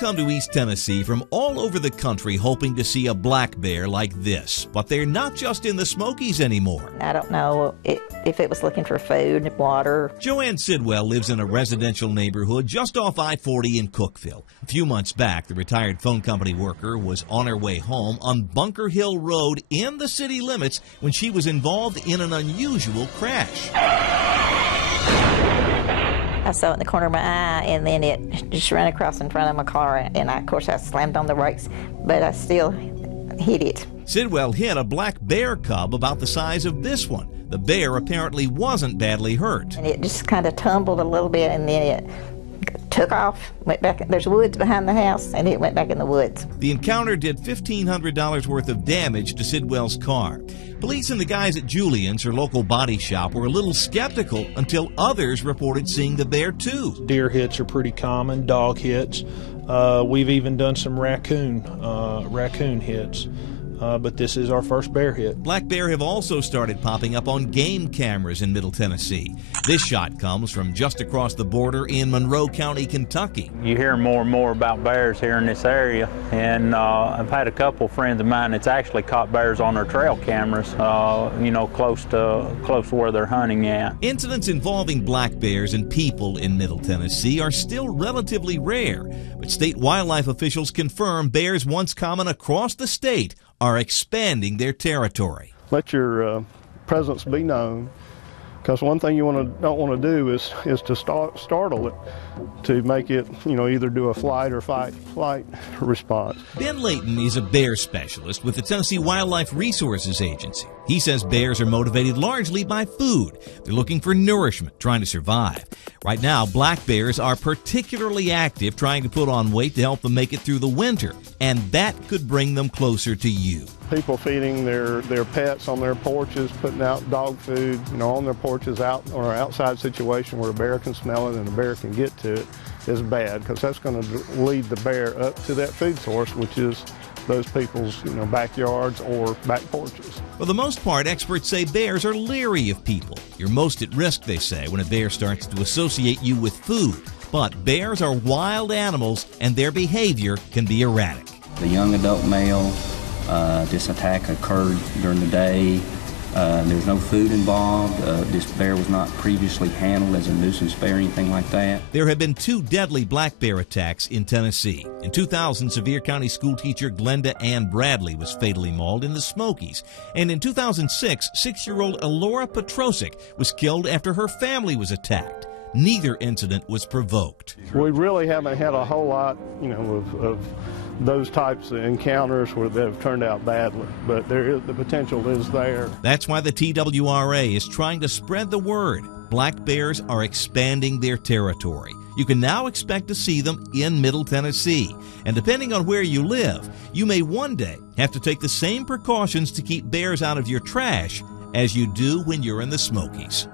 come to East Tennessee from all over the country hoping to see a black bear like this. But they're not just in the Smokies anymore. I don't know if it was looking for food and water. Joanne Sidwell lives in a residential neighborhood just off I-40 in Cookeville. A few months back, the retired phone company worker was on her way home on Bunker Hill Road in the city limits when she was involved in an unusual crash. I saw it in the corner of my eye, and then it just ran across in front of my car, and of course I slammed on the brakes, but I still hit it. Sidwell hit a black bear cub about the size of this one. The bear apparently wasn't badly hurt. And it just kind of tumbled a little bit, and then it took off, went back. There's woods behind the house, and it went back in the woods. The encounter did $1,500 worth of damage to Sidwell's car. Police and the guys at Julian's, her local body shop, were a little skeptical until others reported seeing the bear too. Deer hits are pretty common, dog hits. We've even done some raccoon hits. But this is our first bear hit. Black bear have also started popping up on game cameras in Middle Tennessee. This shot comes from just across the border in Monroe County, Kentucky. You hear more and more about bears here in this area, and I've had a couple friends of mine that's actually caught bears on their trail cameras, close to where they're hunting at. Incidents involving black bears and people in Middle Tennessee are still relatively rare, but state wildlife officials confirm bears once common across the state are expanding their territory. Let your presence be known, because one thing you don't want to do is to startle it, to make it, either do a flight or flight response. Ben Layton is a bear specialist with the Tennessee Wildlife Resources Agency. He says bears are motivated largely by food. They're looking for nourishment, trying to survive. Right now, black bears are particularly active, trying to put on weight to help them make it through the winter, and that could bring them closer to you. People feeding their pets on their porches, putting out dog food, on their porches out or outside situation where a bear can smell it and a bear can get to it is bad, because that's going to lead the bear up to that food source, which is those people's backyards or back porches. For the most part, experts say bears are leery of people. You're most at risk, they say, when a bear starts to associate you with food. But bears are wild animals, and their behavior can be erratic. The young adult male, this attack occurred during the day. There's no food involved. This bear was not previously handled as a nuisance bear or anything like that. There have been 2 deadly black bear attacks in Tennessee. In 2000, Sevier County schoolteacher Glenda Bradley was fatally mauled in the Smokies. And in 2006, 6-year-old Elora Petrosek was killed after her family was attacked. Neither incident was provoked. We really haven't had a whole lot, of those types of encounters where they've turned out badly, but the potential is there. That's why the TWRA is trying to spread the word. Black bears are expanding their territory. You can now expect to see them in Middle Tennessee. And depending on where you live, you may one day have to take the same precautions to keep bears out of your trash as you do when you're in the Smokies.